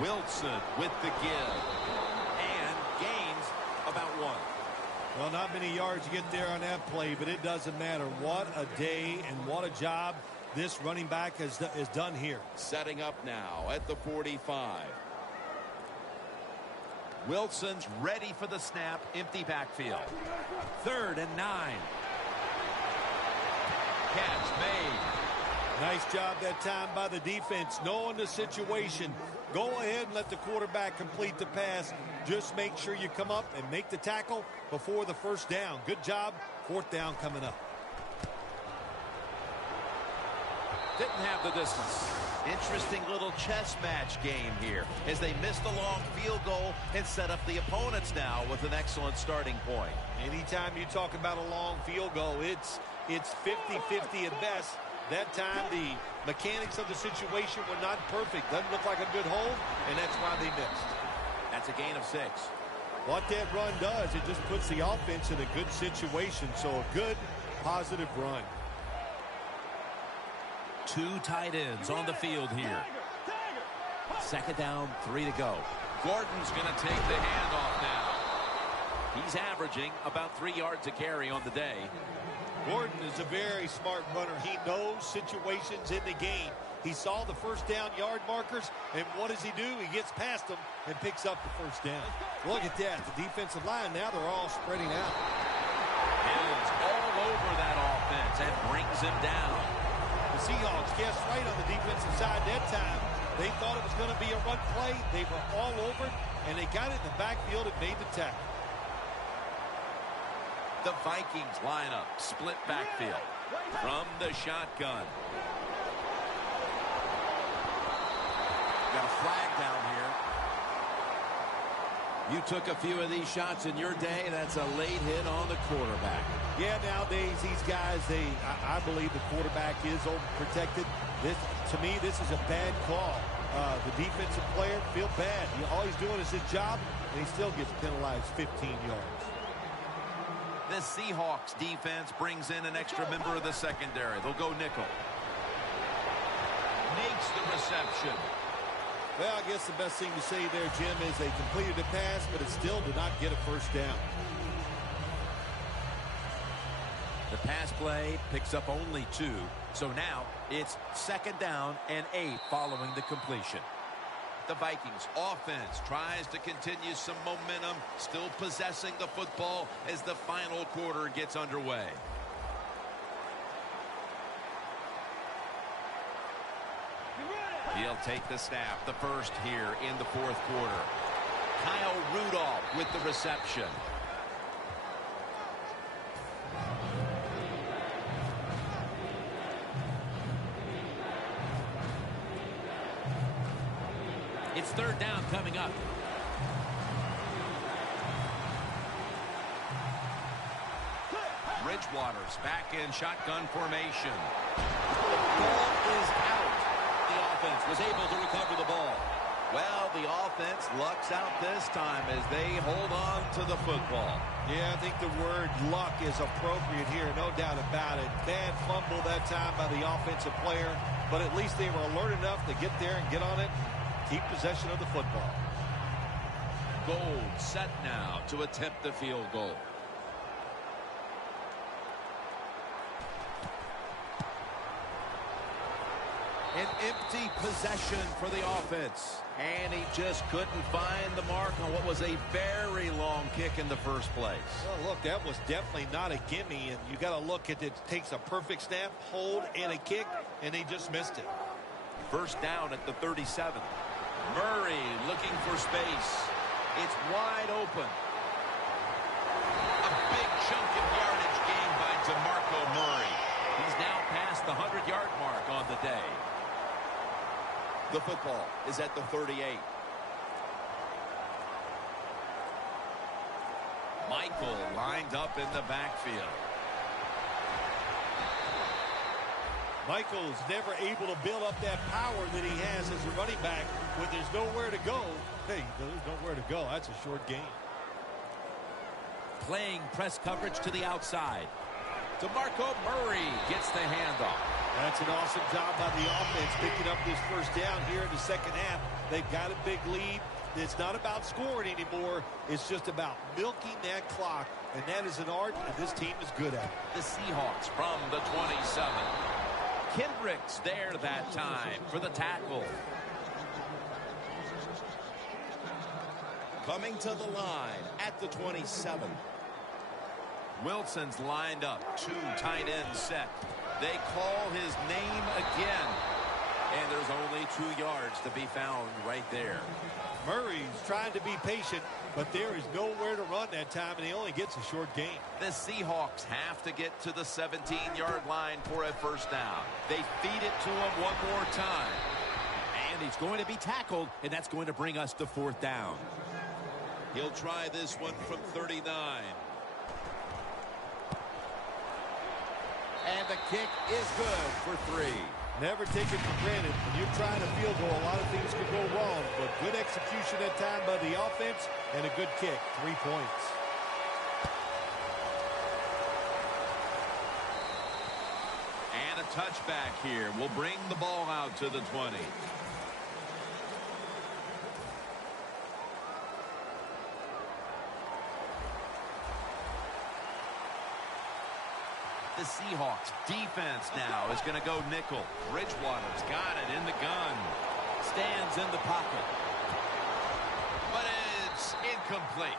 Wilson with the give. And gains about 1. Well, not many yards to get there on that play, but it doesn't matter. What a day and what a job this running back has done here. Setting up now at the 45. Wilson's ready for the snap. Empty backfield. 3rd and 9. Catch made. Nice job that time by the defense, knowing the situation. Go ahead and let the quarterback complete the pass. Just make sure you come up and make the tackle before the first down. Good job. 4th down coming up. Didn't have the distance. Interesting little chess match game here as they missed the long field goal and set up the opponents now with an excellent starting point. Anytime you talk about a long field goal, it's 50-50 at best. That time, the mechanics of the situation were not perfect. Doesn't look like a good hold, and that's why they missed. That's a gain of 6. What that run does, it just puts the offense in a good situation. So a good, positive run. 2 tight ends on the field here. 2nd down, 3 to go. Gordon's going to take the handoff now. He's averaging about 3 yards a carry on the day. Gordon is a very smart runner. He knows situations in the game. He saw the first down yard markers, and what does he do? He gets past them and picks up the first down. Look at that. The defensive line, now they're all spreading out. Is all over that offense and brings him down. The Seahawks guessed right on the defensive side that time. They thought it was going to be a run play. They were all over it, and they got it in the backfield and made the tackle. The Vikings line up, split backfield from the shotgun. Got a flag down here. You took a few of these shots in your day. That's a late hit on the quarterback. Yeah, nowadays these guys, I believe the quarterback is overprotected. To me, this is a bad call. The defensive player feel bad. All he's doing is his job, and he still gets penalized 15 yards. The Seahawks defense brings in an extra member of the secondary. They'll go nickel. Makes the reception. Well, I guess the best thing to say there, Jim, is they completed the pass, but it still did not get a first down. The pass play picks up only 2. So now it's 2nd down and 8 following the completion. The Vikings offense tries to continue some momentum, still possessing the football as the final quarter gets underway. He'll take the snap, the first here in the 4th quarter. Kyle Rudolph with the reception. It's 3rd down coming up. Bridgewater's back in shotgun formation. The ball is out. The offense was able to recover the ball. Well, the offense lucks out this time as they hold on to the football. Yeah, I think the word luck is appropriate here, no doubt about it. Bad fumble that time by the offensive player, but at least they were alert enough to get there and get on it. Keep possession of the football. Gold set now to attempt the field goal. An empty possession for the offense. And he just couldn't find the mark on what was a very long kick in the first place. Well, look, that was definitely not a gimme, and you got to look at it. It takes a perfect snap, hold, and a kick, and they just missed it. First down at the 37. Murray looking for space. It's wide open. A big chunk of yardage gained by DeMarco Murray. He's now past the 100-yard mark on the day. The football is at the 38. Michael lined up in the backfield. Michael's never able to build up that power that he has as a running back when there's nowhere to go. Hey, there's nowhere to go. That's a short gain. Playing press coverage to the outside. DeMarco Murray gets the handoff. That's an awesome job by the offense picking up this first down here in the second half. They've got a big lead. It's not about scoring anymore. It's just about milking that clock, and that is an art, and this team is good at it. The Seahawks from the 27. Kendricks there that time for the tackle. coming to the line at the 27. Wilson's lined up. 2 tight ends set. They call his name again. And there's only 2 yards to be found right there. Murray's trying to be patient, but there is nowhere to run that time, and he only gets a short gain. The Seahawks have to get to the 17-yard line for a first down. They feed it to him one more time. And he's going to be tackled, and that's going to bring us to 4th down. He'll try this one from 39. And the kick is good for 3. Never take it for granted. When you're trying a field goal, a lot of things can go wrong, but good execution that time by the offense and a good kick. 3 points. And a touchback here will bring the ball out to the 20. The Seahawks defense now is going to go nickel. Bridgewater's got it in the gun. Stands in the pocket. But it's incomplete.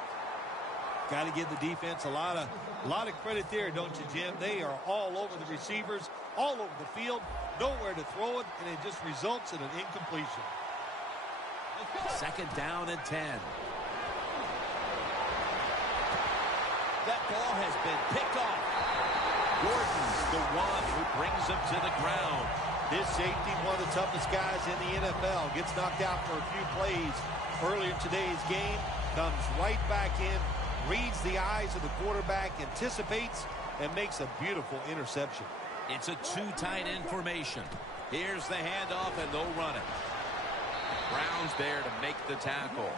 Got to give the defense a lot of credit there, don't you, Jim? They are all over the receivers, all over the field, nowhere to throw it, and it just results in an incompletion. 2nd down and 10. That ball has been picked off. Gordon's the one who brings him to the ground. This safety, one of the toughest guys in the NFL, gets knocked out for a few plays earlier in today's game, comes right back in, reads the eyes of the quarterback, anticipates, and makes a beautiful interception. It's a 2 tight end formation. Here's the handoff, and they'll run it. Brown's there to make the tackle.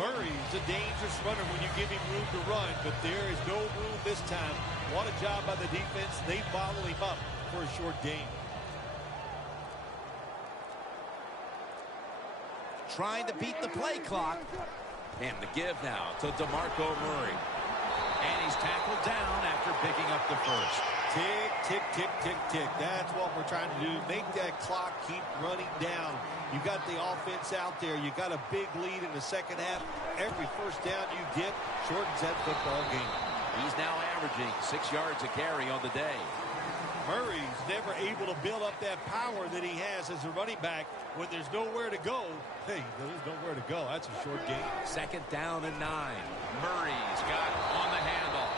Murray's a dangerous runner when you give him room to run, but there is no room this time. What a job by the defense. They follow him up for a short gain. Trying to beat the play clock. And the give now to DeMarco Murray. And he's tackled down after picking up the first. Tick, tick, tick, tick, tick. That's what we're trying to do. Make that clock keep running down. You got the offense out there. You got a big lead in the second half. Every first down you get shortens that football game. He's now averaging 6 yards a carry on the day. Murray's never able to build up that power that he has as a running back. When there's nowhere to go, hey, there's nowhere to go. That's a short game. 2nd down and 9. Murray's got on the handle.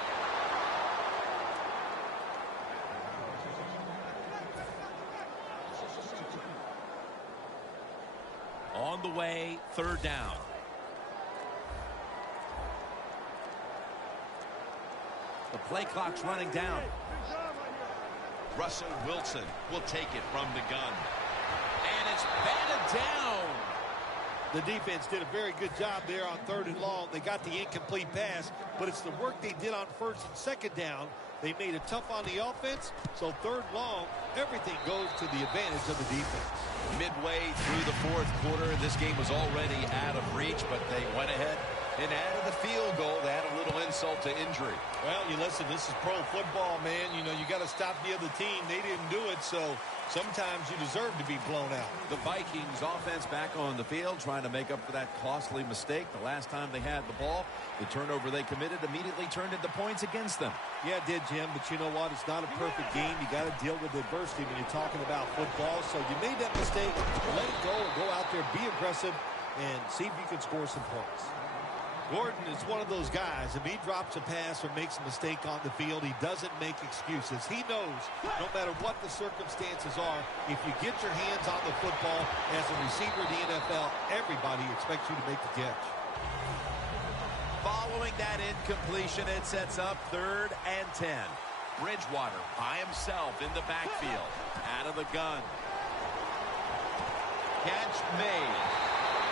On the way, 3rd down. The play clock's running down. Russell Wilson will take it from the gun. And it's batted down. The defense did a very good job there on 3rd and long. They got the incomplete pass, but it's the work they did on 1st and 2nd down. They made it tough on the offense, so 3rd long, everything goes to the advantage of the defense. Midway through the 4th quarter, this game was already out of reach, but they went ahead and added the field goal to add a little insult to injury. Well, you listen, this is pro football, man. You know, you got to stop the other team. They didn't do it, so sometimes you deserve to be blown out. The Vikings offense back on the field trying to make up for that costly mistake. The last time they had the ball, the turnover they committed immediately turned into points against them. Yeah, it did, Jim, but you know what? It's not a perfect game. You got to deal with adversity when you're talking about football. So you made that mistake, let it go, and go out there, be aggressive, and see if you can score some points. Gordon is one of those guys. If he drops a pass or makes a mistake on the field, he doesn't make excuses. He knows no matter what the circumstances are, if you get your hands on the football as a receiver in the NFL, everybody expects you to make the catch. Following that incompletion, it sets up 3rd and 10. Bridgewater by himself in the backfield. Out of the gun. Catch made.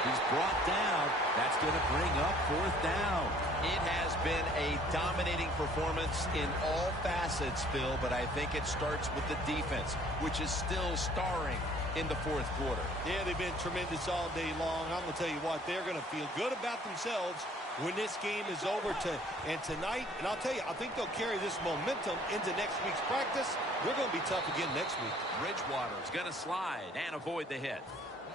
He's brought down. That's going to bring up 4th down. It has been a dominating performance in all facets, Phil, but I think it starts with the defense, which is still starring in the 4th quarter. Yeah, they've been tremendous all day long. I'm going to tell you what, they're going to feel good about themselves when this game is over and tonight. And I'll tell you, I think they'll carry this momentum into next week's practice. They're going to be tough again next week. Bridgewater's going to slide and avoid the hit.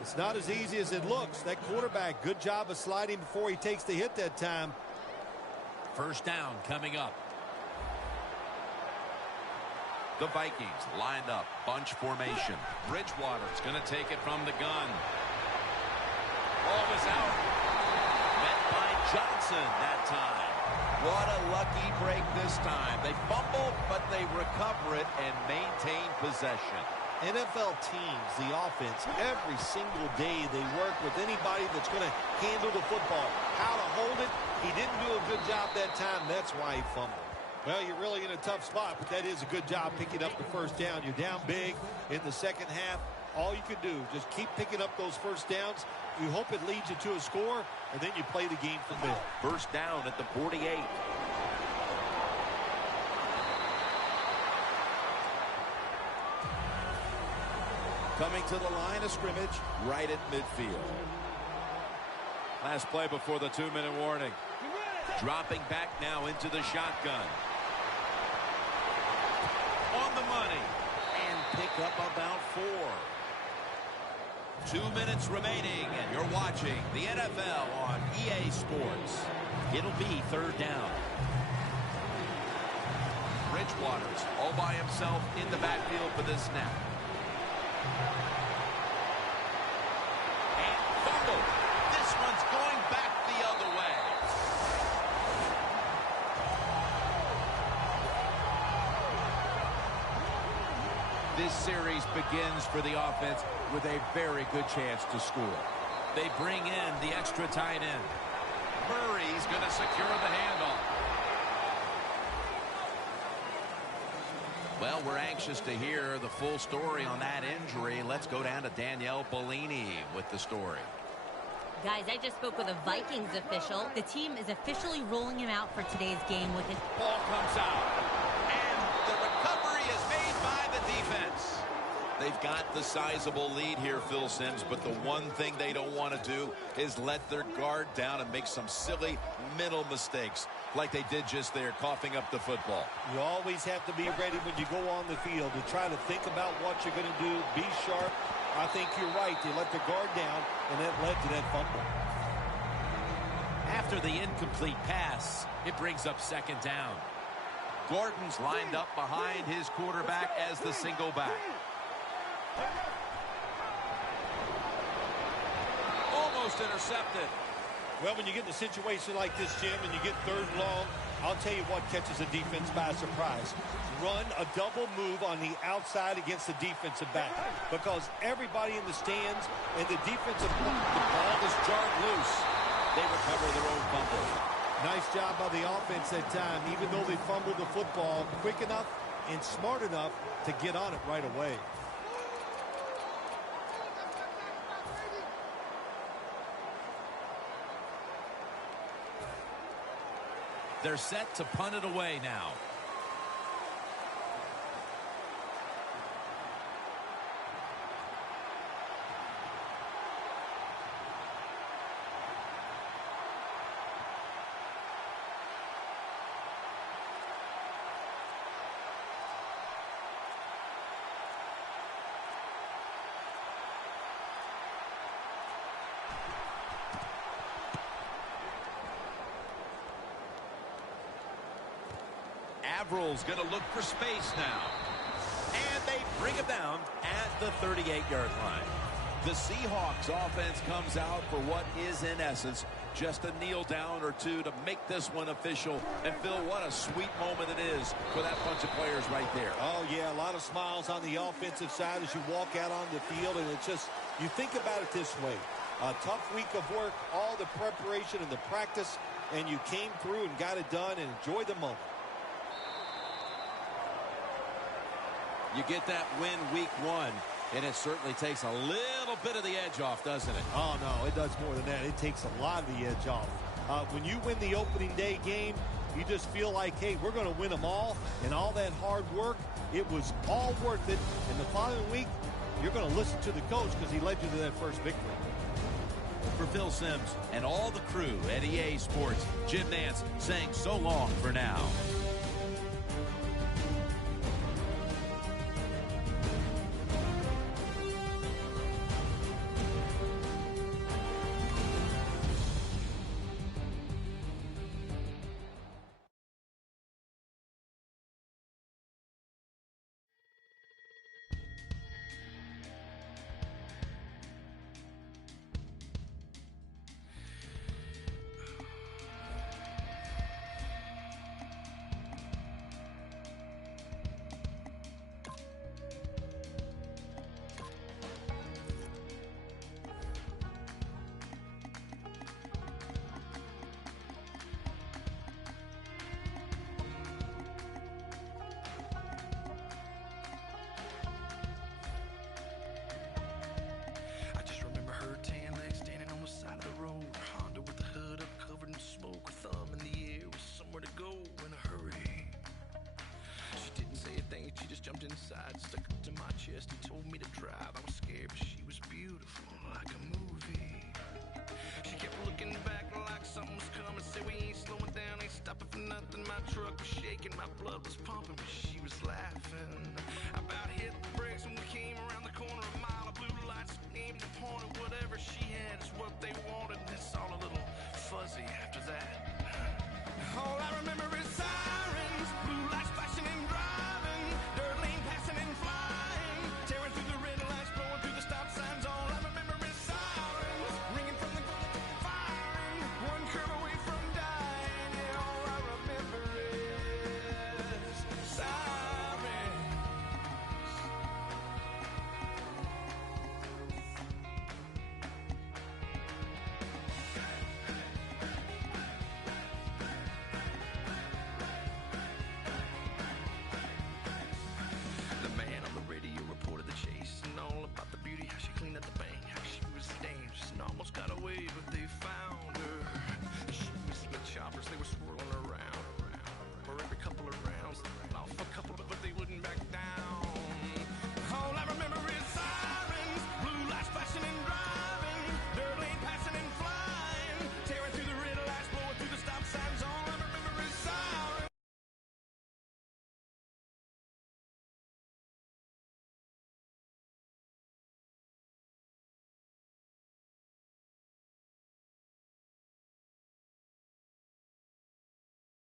It's not as easy as it looks. That quarterback, good job of sliding before he takes the hit that time. First down coming up. The Vikings lined up, bunch formation. Bridgewater's going to take it from the gun. Ball was out. Met by Johnson that time. What a lucky break this time. They fumble, but they recover it and maintain possession. NFL teams, the offense, every single day they work with anybody that's going to handle the football. How to hold it, he didn't do a good job that time. That's why he fumbled. Well, you're really in a tough spot, but that is a good job picking up the first down. You're down big in the second half. All you can do, just keep picking up those first downs. You hope it leads you to a score, and then you play the game from there. First down at the 48. Coming to the line of scrimmage, right at midfield. Last play before the 2-minute warning. Dropping back now into the shotgun. On the money. And pick up about 4. 2 minutes remaining, and you're watching the NFL on EA Sports. It'll be third down. Bridgewater's all by himself in the backfield for this snap. And fumble. This one's going back the other way. This series begins for the offense with a very good chance to score. They bring in the extra tight end. Murray's going to secure the handoff. Well, we're anxious to hear the full story on that injury. Let's go down to Danielle Bellini with the story. Guys, I just spoke with a Vikings official. The team is officially rolling him out for today's game with his... Ball comes out. And the recovery is made by the defense. They've got the sizable lead here, Phil Simms, but the one thing they don't want to do is let their guard down and make some silly mental mistakes like they did just there, coughing up the football. You always have to be ready when you go on the field to try to think about what you're going to do, be sharp. I think you're right. They let their guard down, and that led to that fumble. After the incomplete pass, it brings up second down. Gordon's lined up behind his quarterback as the single back. Almost intercepted. Well, when you get in a situation like this, Jim, and you get third and long, I'll tell you what catches the defense by surprise. Run a double move on the outside against the defensive back, because everybody in the stands and the defensive the ball is jarred loose. They recover their own fumble. Nice job by the offense that time, even though they fumbled the football quick enough and smart enough to get on it right away. They're set to punt it away now. Avril's going to look for space now. And they bring him down at the 38-yard line. The Seahawks offense comes out for what is, in essence, just a kneel down or two to make this one official. And, Phil, what a sweet moment it is for that bunch of players right there. Oh, yeah, a lot of smiles on the offensive side as you walk out on the field. And it's just, you think about it this way. A tough week of work, all the preparation and the practice, and you came through and got it done and enjoyed the moment. You get that win week 1, and it certainly takes a little bit of the edge off, doesn't it? Oh, no, it does more than that. It takes a lot of the edge off. When you win the opening day game, you just feel like, hey, we're going to win them all, and all that hard work, it was all worth it. And the following week, you're going to listen to the coach because he led you to that first victory. For Phil Simms and all the crew at EA Sports, Jim Nantz saying so long for now. My blood was pumping, but she was laughing. About hit the brakes when we came around the corner. A mile of blue lights aimed and pointed. Whatever she had is what they wanted. It's all a little fuzzy after that. All I remember is sirens, blue lights flashing and driving, dirt lane passing and flying, tearing through the red lights, blowing through the stop signs. All I remember is sirens, ringing from the firing, one curve away from dying. Yeah, all I remember is sirens. The man on the radio reported the chase and all about the beauty, how she cleaned up the bank, how she was dangerous and almost got away, but they found her. She was in the choppers, they were swirling around. For every couple of rounds,